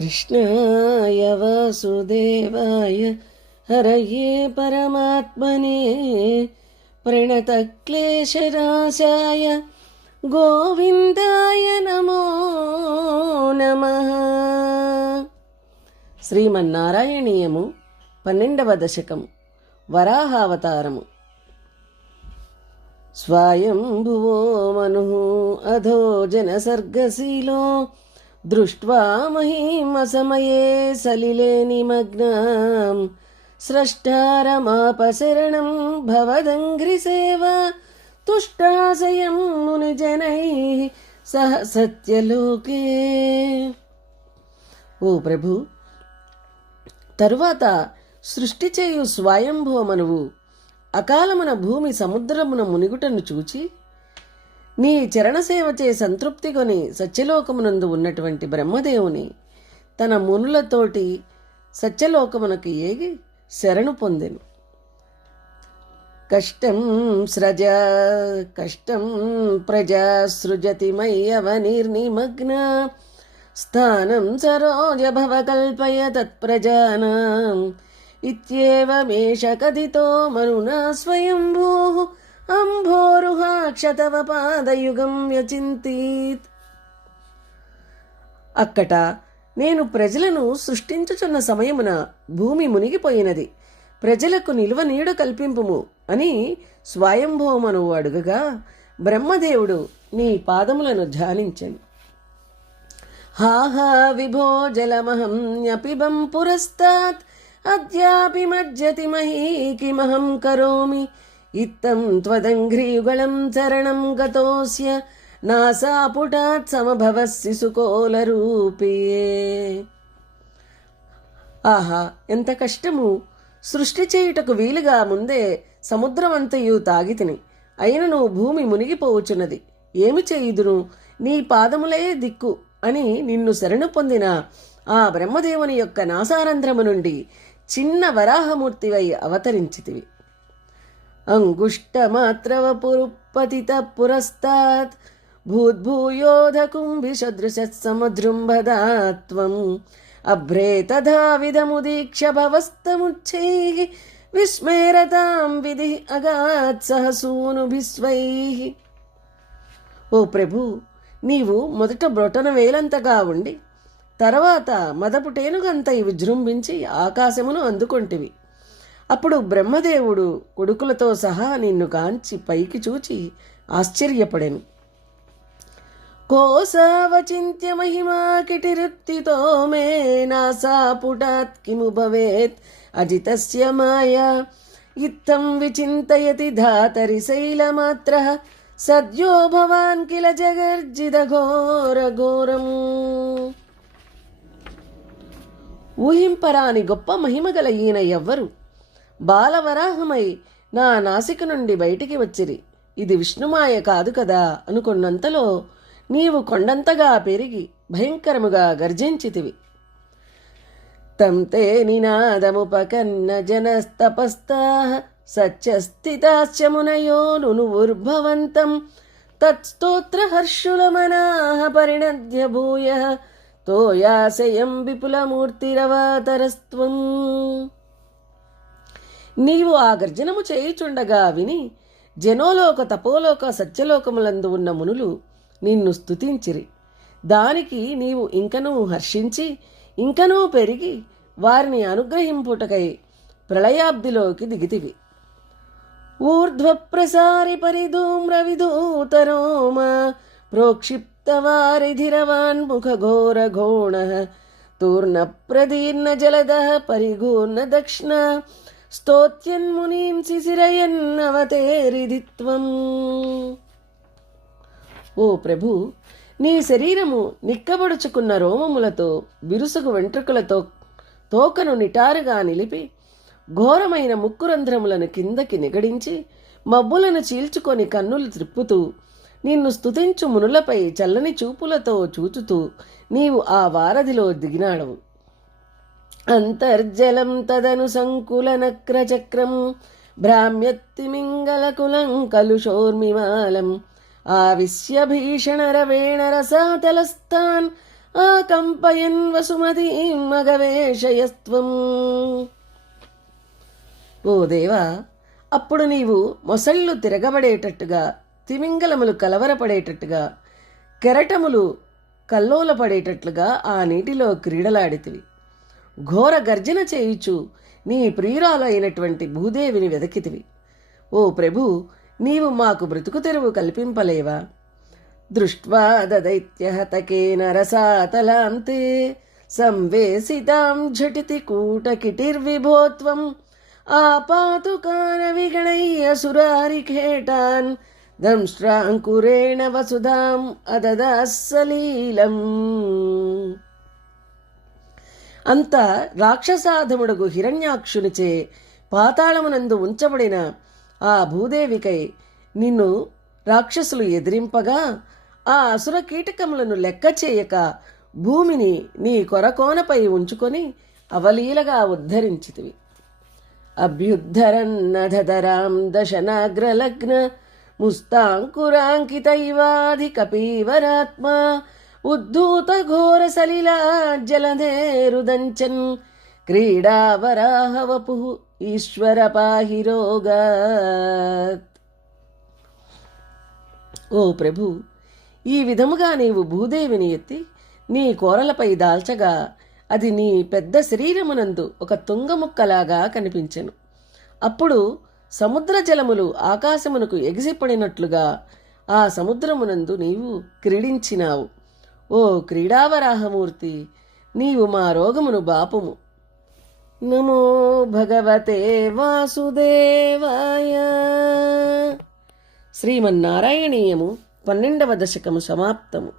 कृष्णाय वासुदेवाय हरये परमात्मने प्रणतक्लेशनाशाय गोविन्दाय नमो नमः. శ్రీమన్నారాయణీయము 12వ దశకం వరాహావతారము. స్వయంభువో మనుః అధో జనసర్గశీలో దృష్ట్వా మహీమసమయే సలిలే నిమగ్నాం స్రష్టారమాపశరణం భవదంఘ్రిసేవా తుష్టాశయం మునిజనైః సహ సత్యలోకే. ఓ ప్రభు, తరువాత సృష్టి చేయు స్వయంభూమనువు అకాలమున భూమి సముద్రమున మునిగుటను చూచి నీ చరణసేవచే సంతృప్తి కొని సత్యలోకమునందు ఉన్నటువంటి బ్రహ్మదేవుని తన మునులతోటి సత్యలోకమునకు ఏగి శరణు పొందెను. కష్టం ప్రజా సృజతి మయ్యవనిర్నిమగ్న స్థానం సరోజ భవ కల్పయ తత్ప్రజానాం ఇత్యేవమేష కథితో మనునా స్వయంభూః అంభోరుహాక్షతవ పాదయుగం వ్యచింతీత్. అక్కట నేను ప్రజలను సృష్టించుచున్న సమయమున భూమి మునిగిపోయినది, ప్రజలకు నిలువ నీడ కల్పింపుము అని స్వయంభూమనువు అడుగగా బ్రహ్మదేవుడు నీ పాదములను ధ్యానించెను. హాహా విభో జలమహం న్యపిబం పురస్తాత్ అద్యాపి మజ్జతి మహీకిమహం కరోమి ఇత్తం త్వదంఘ్రియుగళం చరణం గతోస్య నాసాపుటాత్ సమభవస్సి సుకోలరూపే. ఆహా, ఎంత కష్టము! సృష్టి చేయుటకు వీలుగా ముందే సముద్రమంతయు తాగితిని, అయినను భూమి మునిగిపోవచ్చున్నది. ఏమి చేయుదును? నీ పాదములే దిక్కు అని నిన్ను శరణు పొందిన ఆ బ్రహ్మదేవుని యొక్క నాసారంధ్రము నుండి చిన్న వరాహమూర్తివై అవతరించితివి. అంగుష్టమాత్రవ పురుపతిత పురస్తాత్ భూద్భూయోధ కుంభిసదృశ సముజృంభదాత్వం అభ్రే తథావిధముదీక్ష భవస్తముచ్చైః విస్మేరతాం విధి అగాత్ సహసూనుభిస్వైః. ఓ ప్రభు, నీవు మొదట బ్రొటన వేలంతగా ఉండి తర్వాత మదపుటేనుగంతై విజృంభించి ఆకాశమును అందుకొంటివి. అప్పుడు బ్రహ్మదేవుడు కొడుకులతో సహా నిన్ను కాంచి పైకి చూచి ఆశ్చర్యపడెను. కోసావచింత్య మహిమా కిటిరుత్తితో మే నాసాపుటాత్ కిము భవేత్ అజితస్య మాయా ఇత్థం విచింతయతి ధాతరి శైలమాత్రః సద్యో భవాన్ కిల జగర్జిద ఘోర ఘోరం. ఊహింపరాని గొప్ప మహిమగల ఈయన ఎవ్వరు? బాలవరాహమై నా నాసిక నుండి బయటికి వచ్చిరి, ఇది విష్ణుమాయ కాదు కదా అనుకున్నంతలో నీవు కొండంతగా పెరిగి భయంకరముగా గర్జించితివి. తం తే నినాదముపకన్న జనస్తపస్తాః సత్యస్థితాశ్చ మునయో నునుర్భవంతం తత్స్తోత్ర హర్షులమనాః పరిణద్య భూయః తోయాశయం విపులమూర్తిరవాతరస్త్వం. నీవు ఆ గర్జనము చేయుచుండగా విని జనోలోక తపోలోక సత్యలోకములందు ఉన్న మునులు నిన్ను స్తుతించిరి. దానికి నీవు ఇంకనూ హర్షించి ఇంకనూ పెరిగి వారిని అనుగ్రహింపుటకై ప్రళయాబ్దిలోకి దిగితివి. ఊర్ధ్వప్రసారి పరిధూమ్ర విధూతరోమ ప్రోక్షిప్తవారిధిరవాన్ ముఖఘోర ఘోణః తూర్ణ ప్రదీర్ణ జలదః పరిగూర్ణ దక్షిణ స్తోత్యన్మునీం శిశిరయన్నవతేరిదిత్వం. ఓ ప్రభు, నీ శరీరము నిక్కబడుచుకున్న రోమములతో బిరుసుగు వెంట్రుకలతో తోకను నిటారుగా నిలిపి ఘోరమైన ముక్కురంధ్రములను కిందకి నిగడించి మబ్బులను చీల్చుకొని కన్నులు త్రిప్పుతూ నిన్ను స్తుతించు మునులపై చల్లని చూపులతో చూచుతూ నీవు ఆ వారధిలో దిగినాడవు. అంతర్జలం తదను సంకులనక్రచక్రం భ్రామ్యత్తిమింగళకులం కలుషోర్మిమాలం ఆవిశ్య భీషణ రవేణ రసాతలస్తాన్ ఆకంపయన్ వసుమతీం మగవేషయస్త్వం. ఓ దేవా, అప్పుడు నీవు మొసళ్ళు తిరగబడేటట్టుగా, తిమింగలములు కలవరపడేటట్టుగా, కెరటములు కల్లోలపడేటట్లుగా ఆ నీటిలో క్రీడలాడితివి. ఘోర గర్జన చేయుచు నీ ప్రియురాలు అయినటువంటి భూదేవిని వెదకితివి. ఓ ప్రభు, నీవు మాకు బ్రతుకు తెరువు కల్పింపలేవా? దృష్ట్వా దదైత్యహతకేన రసాతలాంతే సంవేసితాం ఝటితి కూటకిటిర్విభోత్వం ఆపాతుకాన విగణయ్య సురారిఖేటాన్ దంష్ట్రాంకురేణ వసుధాం అదదాస్సలీలం. అంత రాక్షసాధముడుగు హిరణ్యాక్షునిచే పాతాళమునందు ఉంచబడిన ఆ భూదేవికై నిన్ను రాక్షసులు ఎదిరింపగా ఆ అసుర కీటకములను లెక్క చేయక భూమిని నీ కొరకోనపై ఉంచుకొని అవలీలగా ఉద్ధరించితివి. అభ్యుద్ధరన్నధరాం దశనాగ్రలగ్న ముస్తాంకురాంకితైవాధి కపీవరాత్మా ఉద్ధూత ఘోర సలిలా జలధేరుదంచన్ క్రీడావరాహవపు ఈశ్వర పాహి రోగాత్. ఓ ప్రభు, ఈ విధముగా నీవు భూదేవిని ఎత్తి నీ కోరలపై దాల్చగా అది నీ పెద్ద శరీరమునందు ఒక తుంగముక్కలాగా కనిపించెను. అప్పుడు సముద్ర జలములు ఆకాశమునకు ఎగిసిపడినట్లుగా ఆ సముద్రమునందు నీవు క్రీడించినావు. ఓ క్రీడావరాహమూర్తి, నీవు మా రోగమును బాపుము. నమో భగవతే వాసుదేవాయ. శ్రీమన్నారాయణీయము 12వ దశకము సమాప్తము.